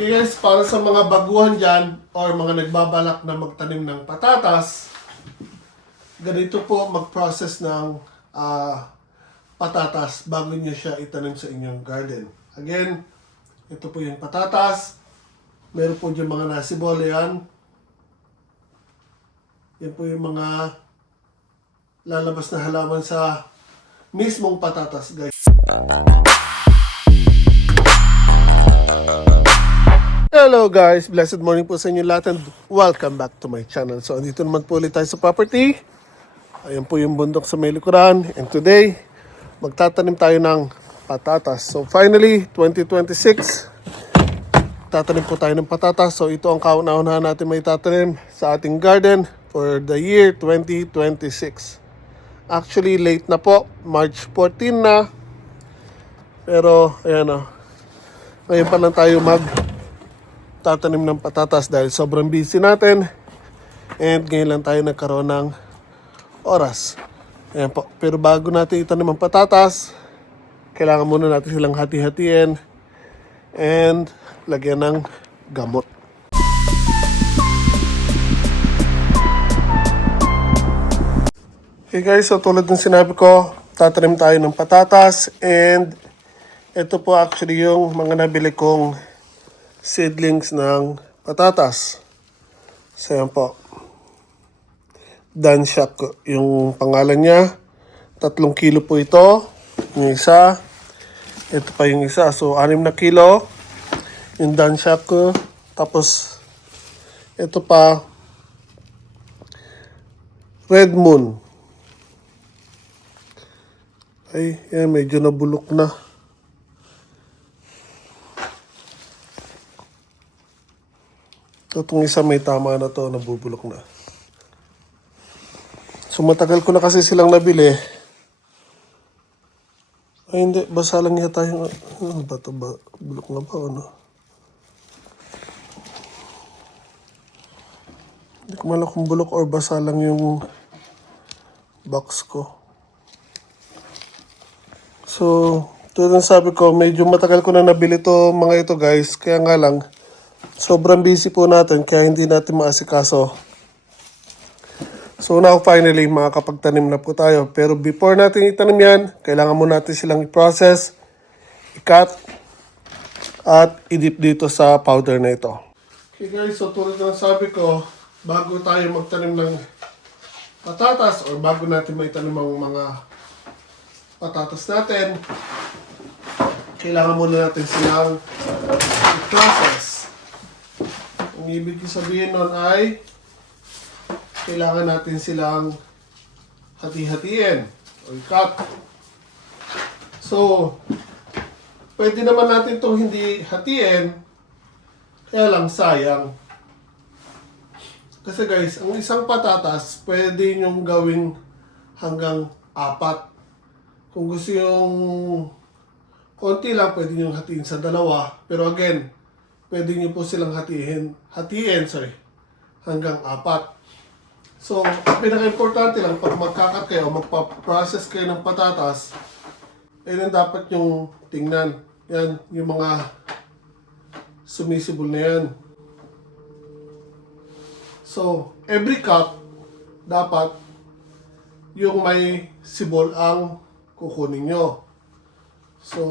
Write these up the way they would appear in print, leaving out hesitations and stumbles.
Okay guys, para sa mga baguhan dyan or mga nagbabalak na magtanim ng patatas, ganito po mag-process ng patatas bago nyo siya itanim sa inyong garden. Again, ito po yung patatas. Meron po dyan mga nasibol yan. Yan po yung mga lalabas na halaman sa mismong patatas guys. Hello guys! Blessed morning po sa inyo lahat and welcome back to my channel. So, andito naman po ulit tayo sa property. Ayan po yung bundok sa may likuran. And today, magtatanim tayo ng patatas. So, finally, 2026, tatanim po tayo ng patatas. So, ito ang kauna-unahan natin may tatanim sa ating garden for the year 2026. Actually, late na po. March 14 na. Pero, ayan o. Ngayon pa lang tayo tatanim ng patatas dahil sobrang busy natin and ngayon lang tayo nagkaroon ng oras. Ayan po. Pero bago natin itanim ang patatas, kailangan muna natin silang hati-hatiin and lagyan ng gamot. Okay guys, so tulad ng sinabi ko, tatanim tayo ng patatas and ito po actually yung mga nabili kong seedlings ng patatas. So yan po. Danshock yung pangalan niya. 3 kilo po ito. Yung isa. Ito pa yung isa. So 6 na kilo. Yung Danshock. Tapos ito pa. Red Moon. Ay, yan medyo nabulok na. Itong isa may tama na to, nabubulok na. So matagal ko na kasi silang nabili. Ay hindi, basa lang yata yung... Ano ba ito ba? Bulok na ba o ano? Hindi ko malam kung bulok or basa lang yung box ko. So, tulad ng sabi ko, medyo matagal ko na nabili to mga ito guys. Kaya nga lang, sobrang busy po natin kaya hindi natin maasikaso. So now finally makakapagtanim na po tayo. Pero before natin itanim yan, kailangan mo natin silang i-process, i-cut, at i-dip dito sa powder na ito. Okay guys, so tulad ng sabi ko, bago tayo magtanim ng patatas or bago natin maitanim ang mga patatas natin, kailangan muna natin silang i-process. Ang ibig sabihin nun ay kailangan natin silang hati-hatiin o i-cut. So, pwede naman natin itong hindi hatiin, kaya lang sayang. Kasi guys, ang isang patatas, pwede nyong gawing hanggang 4. Kung gusto yung konti lang, pwede nyong hatiin sa 2. Pero again, pwede nyo po silang hatiin hanggang 4. So, pinaka-importante lang, pag magkakat kayo, magpa-process kayo ng patatas, yan dapat yung tingnan. Yan, yung mga sumisibol na yan. So, every cut, dapat yung may sibol ang kukunin nyo. So,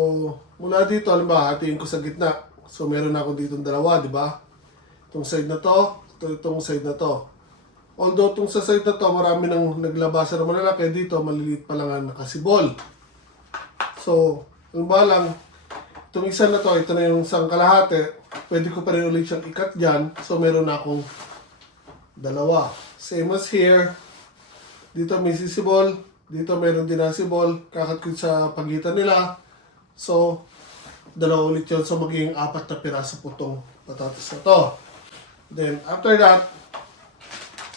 mula dito, halimbawa, hatiin ko sa gitna. So, meron ako dito 2, di ba? Itong side na to, itong side na to. Although itong sa side na to, marami nang naglabasan na malalaki. Dito, maliliit pa lang ang nakasibol. So, ang balang, itong isa na to, ito na yung isang kalahati. Pwede ko pa rin ulit siyang i-cut dyan. So, meron na akong 2. Same as here. Dito may sisibol. Dito meron din nasibol. Kakat ko sa pagitan nila. So, 2 ulit yun. So, magiging 4 na piraso po itong patatas na to. Then, after that,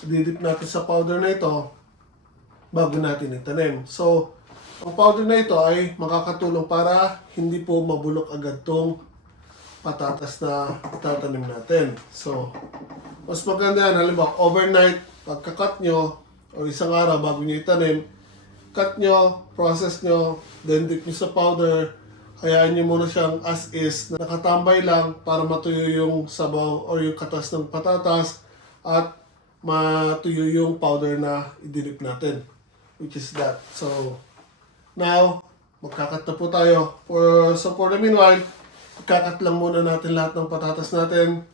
didip natin sa powder na ito bago natin itanim. So, ang powder na ito ay makakatulong para hindi po mabulok agad itong patatas na itatanim natin. So, mas maganda yan. Halimbawa, overnight, pagka-cut nyo o isang araw bago nyo itanim, cut nyo, process nyo, then dip nyo sa powder, hayaan nyo muna siyang as is, nakatambay lang para matuyo yung sabaw or yung katas ng patatas at matuyo yung powder na idinip natin, which is that. So, now, magkakat na po tayo. For the meanwhile, ikakat lang muna natin lahat ng patatas natin.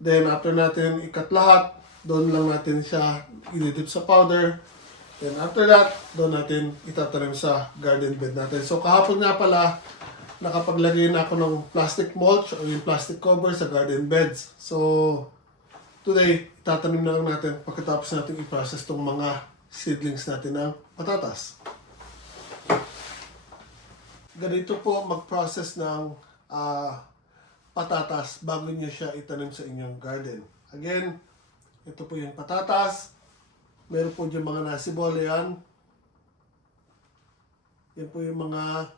Then, after natin ikat lahat, doon lang natin siya ididip sa powder. Then, after that, doon natin itatanim sa garden bed natin. So, kahapon nga pala, nakapaglagay na ako ng plastic mulch o yung plastic cover sa garden beds. So, today, itatanim na lang natin pagkatapos natin i-process tong mga seedlings natin ng patatas. Ganito po mag-process ng patatas bago nyo siya itanim sa inyong garden. Again, ito po yung patatas. Meron po dyan mga nasibol, yan. Yan po yung mga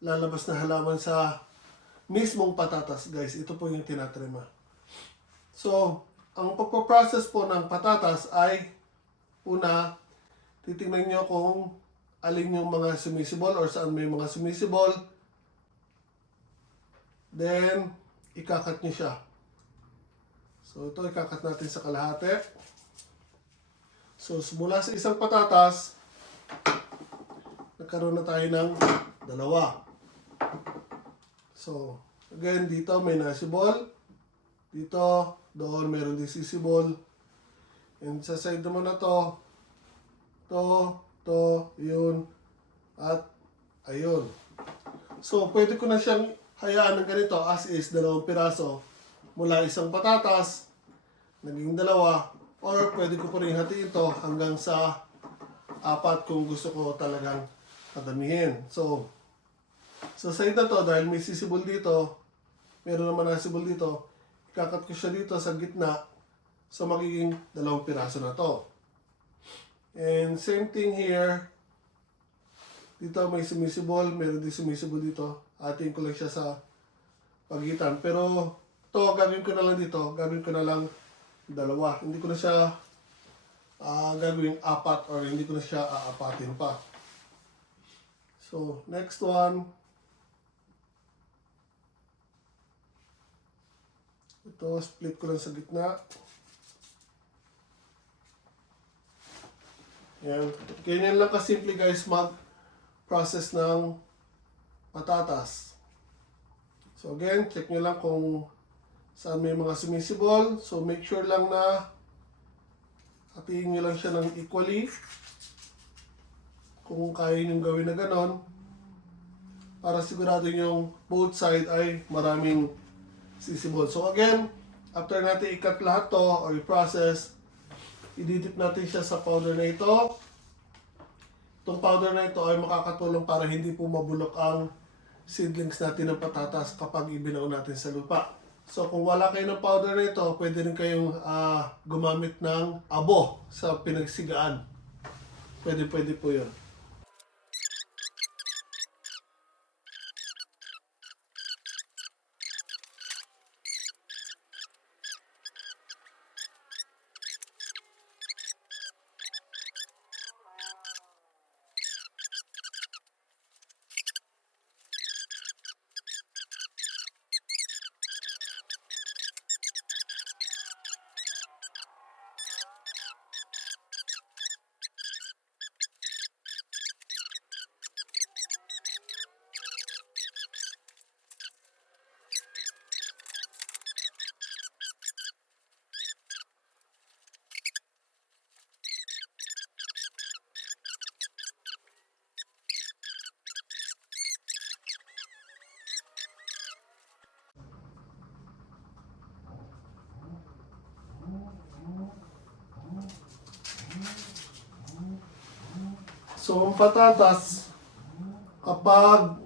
lalabas na halaman sa mismong patatas, guys. Ito po yung tinatrima. So, ang pagpaprocess po ng patatas ay, una, titingnan nyo kung alin yung mga sumisibol or saan may mga sumisibol. Then, ikakat nyo siya. So, ito ikakat natin sa kalahati. So, mula sa isang patatas, nagkaroon na tayo ng dalawa. So, again, dito may nasibol. Dito, doon meron din sisibol. And sa side naman na to, yun, at ayun. So, pwede ko na siyang hayaan ng ganito as is, 2 piraso mula isang patatas, naging 2, or pwede ko pa rin hatiin ito hanggang sa 4 kung gusto ko talagang kadamihin. So, sa side na to, dahil may sisibol dito, meron naman nasibol dito, ikakat ko siya dito sa gitna, so magiging 2 piraso na to. And same thing here, dito may sumisibol, meron din sumisibol dito, atin ko lang siya sa pagitan. Pero ito, gagawin ko na lang dito, gagawin ko na lang 2. Hindi ko na siya gagawin 4 or hindi ko na siya aapatin pa. So, next one. Ito, split ko lang sa gitna. Yan. Ganyan lang kasimple guys mag-process ng patatas. So again, check nyo lang kung saan may mga sumisibol. So make sure lang na hatiin nyo lang siya ng equally. Kung kaya nyo gawin na ganon. Para sigurado yung both side ay maraming sisibol. So again, after natin ikat lahat to or i-process, ididip natin siya sa powder na ito. Itong powder na ito ay makakatulong para hindi po mabulok ang seedlings natin ng patatas kapag ibinaw natin sa lupa. So kung wala kayo ng powder na ito, pwede rin kayong gumamit ng abo sa pinagsigaan. Pwede po yun. So, ang patatas, kapag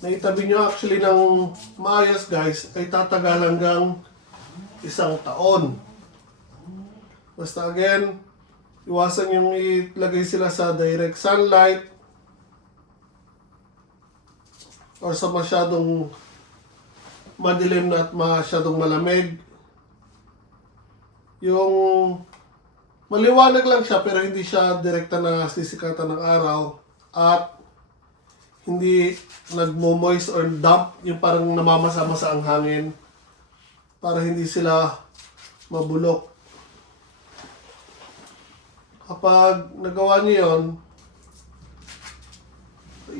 naitabi nyo actually ng maayos guys, ay tatagal hanggang 1 taon. Basta again, iwasan yung ilagay sila sa direct sunlight or sa masyadong madilim na at masyadong malamig. Yung maliwanag lang siya pero hindi siya direkta na sisikatan ng araw at hindi nagmo-moist or damp, yung parang namamasa-masa ang hangin para hindi sila mabulok. Kapag nagawa niyo yon,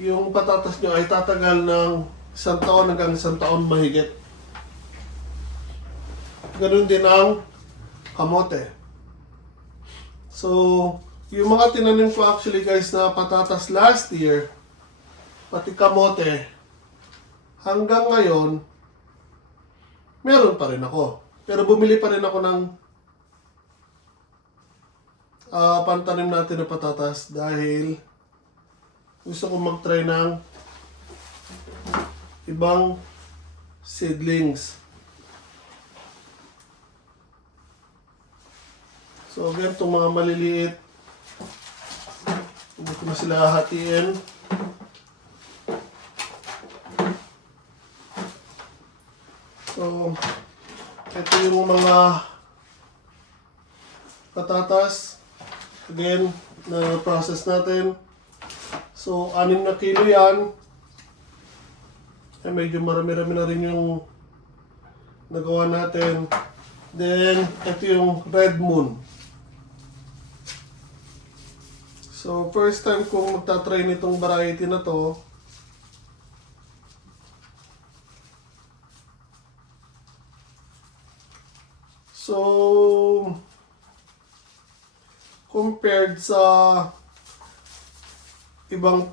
yung patatas nyo ay tatagal ng 1 taon hanggang 1 taon mahigit. Ganun din ang kamote. So, yung mga tinanim ko actually guys na patatas last year, pati kamote, hanggang ngayon, meron pa rin ako. Pero bumili pa rin ako ng pantanim natin na patatas dahil gusto kong mag-try ng ibang seedlings. So again, itong mga maliliit, hindi ko na sila hatiin. So, ito yung mga patatas. Again, na-process natin. So, 6 na kilo yan. Medyo marami-rami na rin yung nagawa natin. Then, ito yung Red Moon. So, first time kong magta-try nitong variety na to. So, compared sa ibang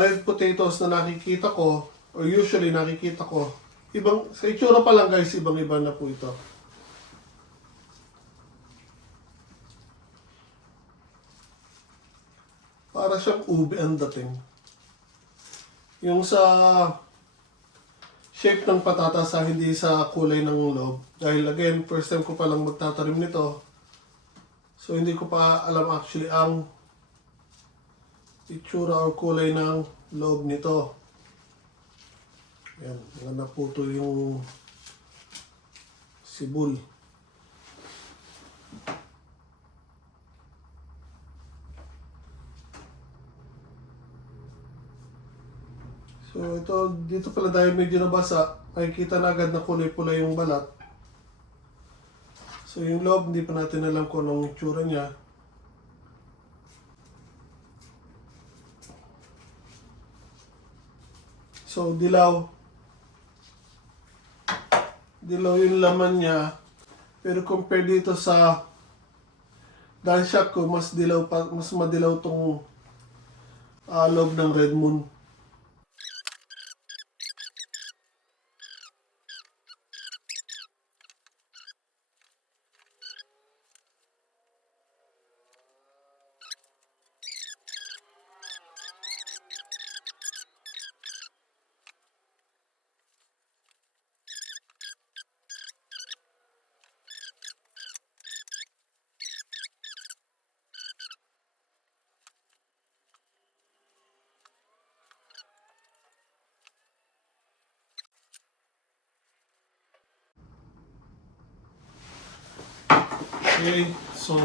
red potatoes na nakikita ko, or usually nakikita ko, ibang, sa itsura pa lang guys, ibang-iba na po ito. Para siyang ube ang dating. Yung sa shape ng patatas hindi sa kulay ng loob. Dahil again, first time ko pa lang magtatanim nito. So hindi ko pa alam actually ang itsura o kulay ng loob nito. Yan, maganda po ito yung sibol. So ito, dito pala dahil medyo nabasa, makikita na agad na kulay-pula yung balat. So yung loob, hindi pa natin alam kung anong itsura niya. So dilaw. Dilaw yung laman niya. Pero compare dito sa dansha ko, mas dilaw pa, mas madilaw tong loob ng Red Moon. Okay, so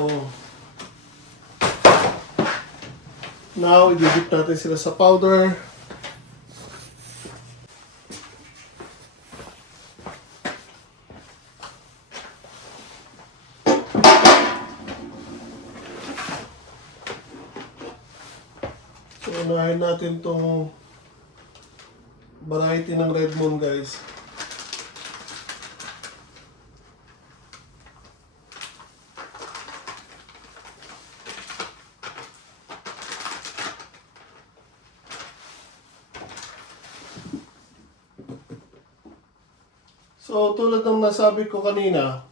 now i-dip natin sila sa powder. So unahin natin tong variety ng Red Moon guys. So, tulad ng nasabi ko kanina,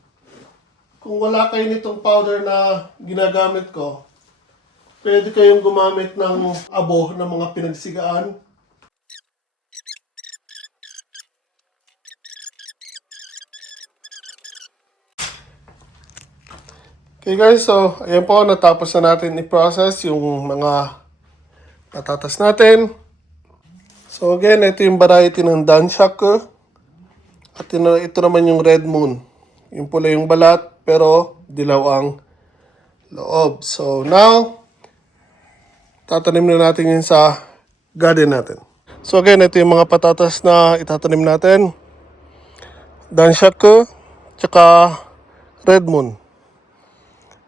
kung wala kayo nitong powder na ginagamit ko, pwede kayong gumamit ng abo ng mga pinagsigaan. Okay guys, so ayan po, natapos na natin i-process yung mga patatas natin. So again, ito yung variety ng Danshaku. At ito naman yung Red Moon. Yung pula yung balat, pero dilaw ang loob. So now, tatanim na natin yun sa garden natin. So again, ito yung mga patatas na itatanim natin. Danshaku, tsaka Red Moon.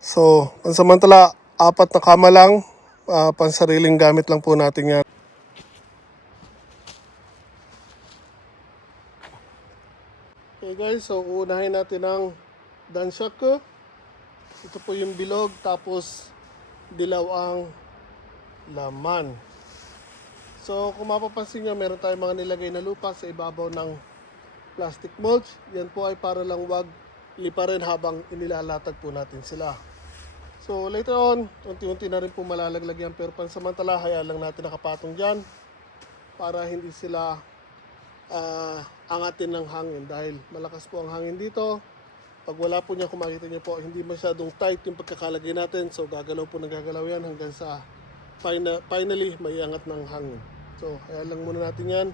So, pansamantala, 4 na kama lang. Pansariling gamit lang po natin yan. Okay guys, so uunahin natin ang Danshaku. Ito po yung bilog, tapos dilaw ang laman. So, kung mapapansin nyo, meron tayong mga nilagay na lupa sa ibabaw ng plastic mulch. Yan po ay para lang wag liparin habang inilalatag po natin sila. So, later on, unti-unti na rin po malalaglag yan. Pero pansamantala, hayaan lang natin nakapatong dyan para hindi sila angatin ng hangin. Dahil malakas po ang hangin dito. Pag wala po niya, kung makita niyo po, hindi masyadong tight yung pagkakalagay natin. So, gagalaw po nagagalaw yan hanggang sa finally may angat ng hangin. So, hayaan lang muna natin yan.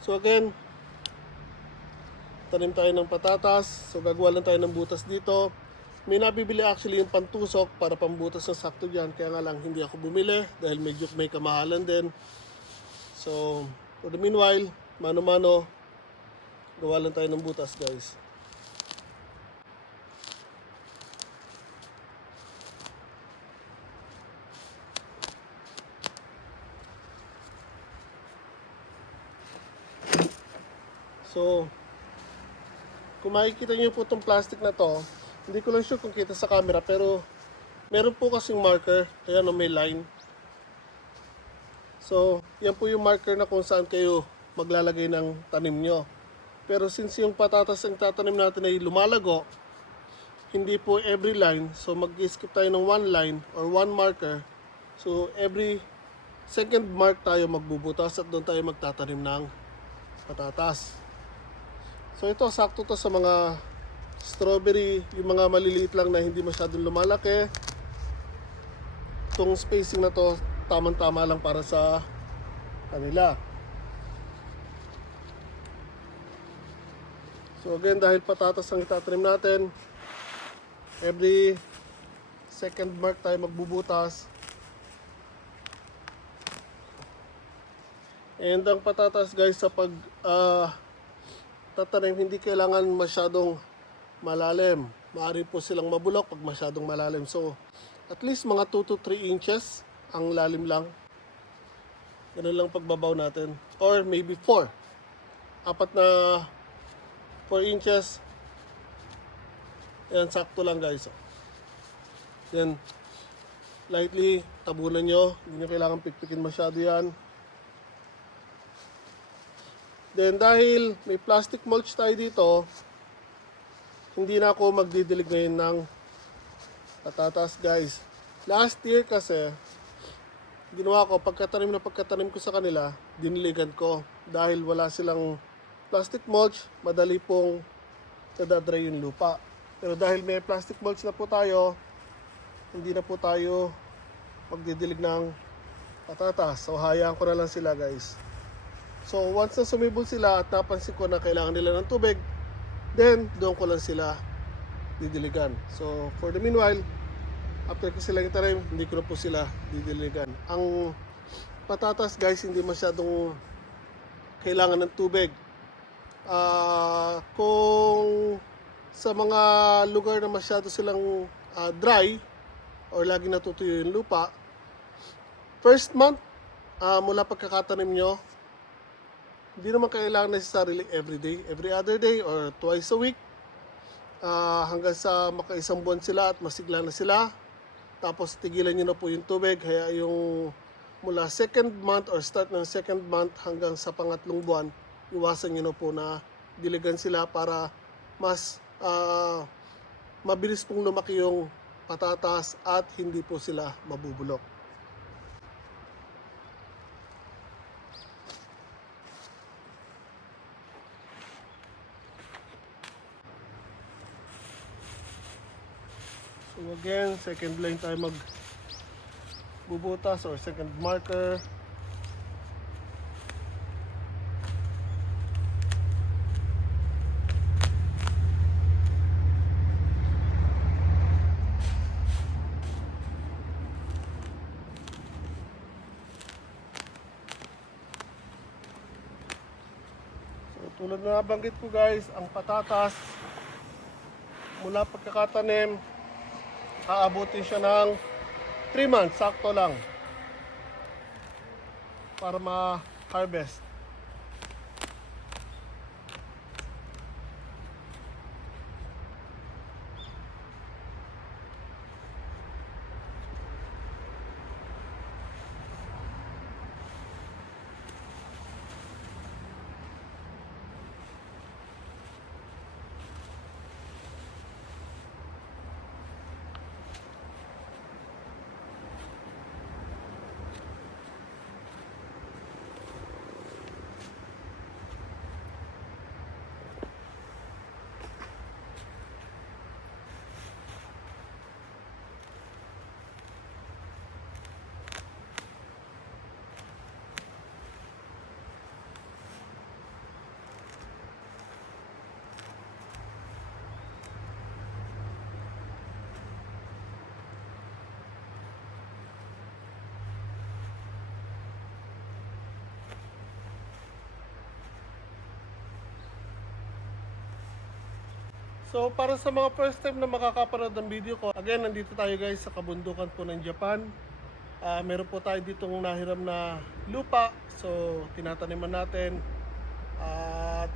So, again, tanim tayo ng patatas. So, gagawa lang tayo ng butas dito. May nabibili actually yung pantusok para pambutas ng sakto dyan. Kaya nga lang hindi ako bumili dahil medyo may kamahalan din. So, for the meanwhile, mano-mano, gawa lang tayo ng butas guys. So, kung makikita nyo po itong plastic na to, hindi ko lang sure kung kita sa camera, pero meron po kasing marker. Ayan o, may line. So, yan po yung marker na kung saan kayo maglalagay ng tanim nyo. Pero since yung patatas ang tatanim natin ay lumalago, hindi po every line. So, mag-skip tayo ng one line or one marker. So, every second mark tayo magbubutas at doon tayo magtatanim ng patatas. So, ito, sakto to sa mga strawberry, yung mga maliliit lang na hindi masyadong lumalaki. Itong spacing na to, tamang-tama lang para sa kanila. So again, dahil patatas ang itatanim natin, every second mark tayo magbubutas. And ang patatas guys, sa pag tatanim, hindi kailangan masyadong malalim. Maaari po silang mabulok pag masyadong malalim. So, at least mga 2 to 3 inches ang lalim lang. Ganun lang pagbabaw natin. Or maybe 4. 4 na 4 inches. Yan, sakto lang guys. Yan. Lightly, tabunan nyo. Hindi nyo kailangan pikpikin masyado yan. Then dahil may plastic mulch tayo dito, hindi na ako magdidilig ngayon ng patatas guys. Last year kasi, ginawa ko, pagkatanim ko sa kanila, diniligan ko. Dahil wala silang plastic mulch, madali pong nadadry yung lupa. Pero dahil may plastic mulch na po tayo, hindi na po tayo magdidilig ng patatas. So hayaan ko na lang sila guys. So once na sumibol sila at napansin ko na kailangan nila ng tubig, then doon ko lang sila didiligan. So for the meanwhile, after ko sila itanim, hindi ko na po sila didiligan. Ang patatas guys, hindi masyadong kailangan ng tubig. Kung sa mga lugar na masyado silang dry or lagi natutuyo yung lupa, first month mula pagkakatanim nyo, hindi naman kailangan necessarily every day, every other day or twice a week, hanggang sa makaisang buwan sila at masigla na sila. Tapos tigilan nyo na po yung tubig. Kaya yung mula second month or start ng second month hanggang sa pangatlong buwan, iwasan nyo na po na diligan sila para mas mabilis pong lumaki yung patatas at hindi po sila mabubulok. So again, second line tayo magbubutas or second marker. tulad na nabanggit ko guys, ang patatas mula pagkakatanim, aabutin siya ng 3 months, sakto lang para ma-harvest. So para sa mga first time na makakapanood ng video ko, again, nandito tayo guys sa kabundukan po ng Japan. Meron po tayo ditong nahiram na lupa. So tinataniman natin. At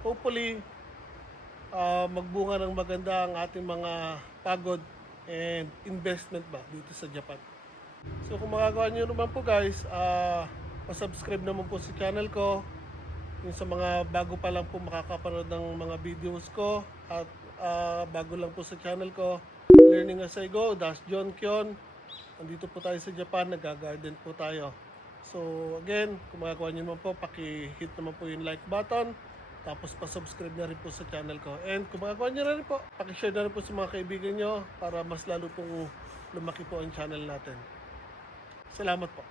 hopefully magbunga ng maganda ang ating mga pagod and investment ba dito sa Japan. So kung magagawa nyo naman po guys, pasubscribe naman po sa channel ko. Yung sa mga bago pa lang po makakapanood ng mga videos ko at bago lang po sa channel ko, Learning as I Go, Dash John Kyon. Nandito po tayo sa Japan, nag-garden po tayo. So again, kung magagawa nyo naman po, paki-hit naman po yung like button. Tapos pa-subscribe na rin po sa channel ko. And kung magagawa nyo na rin po, paki-share na rin po sa mga kaibigan nyo para mas lalo pong lumaki po ang channel natin. Salamat po.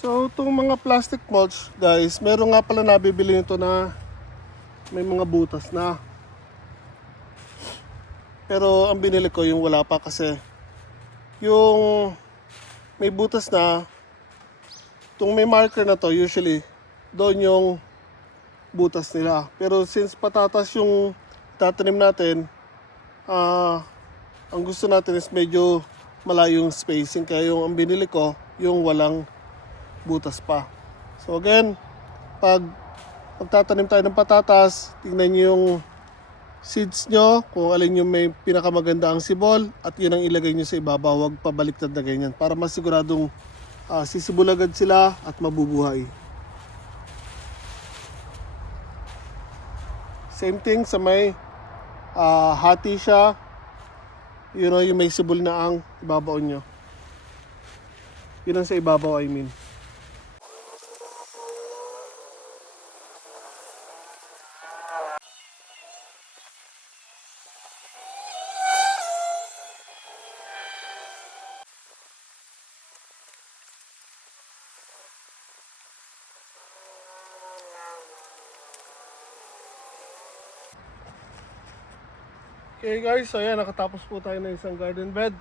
So itong mga plastic mulch guys, meron nga pala nabibili nito na may mga butas na. Pero ang binili ko yung wala pa kasi yung may butas na, itong may marker na to usually doon yung butas nila. Pero since patatas yung tatanim natin, ang gusto natin is medyo malayong spacing, kaya yung ang binili ko yung walang butas pa. So again, pagtatanim tayo ng patatas, tingnan nyo yung seeds nyo, kung alin yung may pinakamaganda ang sibol, at yun ang ilagay nyo sa ibabaw, huwag pabaliktad na ganyan, para masiguradong sisibol agad sila at mabubuhay. Same thing sa may hati siya, you know, yung may sibol na ang ibabaw nyo. Yun ang sa ibabaw, I mean. Okay guys, so ayan, nakatapos po tayo ng isang garden bed.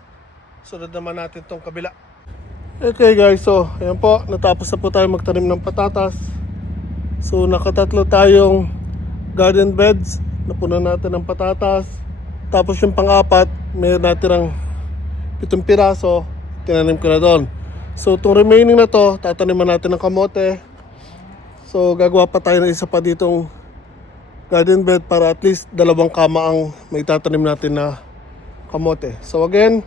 Sunod naman natin tong kabila. Okay guys, so ayan po, natapos na po tayo magtanim ng patatas. So nakatatlo tayong garden beds, napunan natin ng patatas. Tapos yung pang-apat, may natirang 7 piraso, tinanim ko na doon. So itong remaining na to, tataniman natin ng kamote. So gagawa pa tayo ng isa pa ditong garden bed para at least 2 kama ang may tatanim natin na kamote. So again,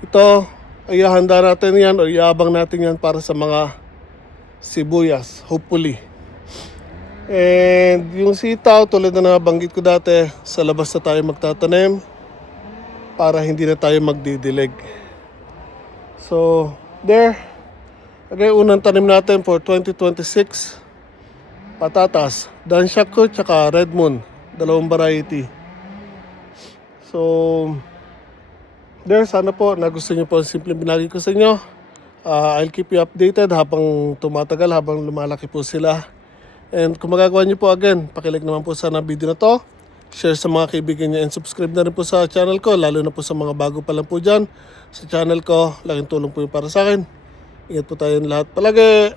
ito, ihahanda natin yan o iabang natin yan para sa mga sibuyas, hopefully. And yung sitaw, tulad na nabanggit ko dati, sa labas na tayo magtatanim para hindi na tayo magdidilig. So there, again, unang tanim natin for 2026, patatas, Danshaku tsaka Red Moon, 2 variety. So There, sana po nagustuhan niyo po ang simpleng binagi ko sa inyo. I'll keep you updated habang tumatagal, habang lumalaki po sila. And kung magagawa niyo po again, pakilike naman po sana ang video na to. Share sa mga kaibigan niyo and subscribe na rin po sa channel ko, lalo na po sa mga bago pa lang po dyan sa channel ko. Laking tulong po yung para sa akin. Ingat po tayong lahat palagi.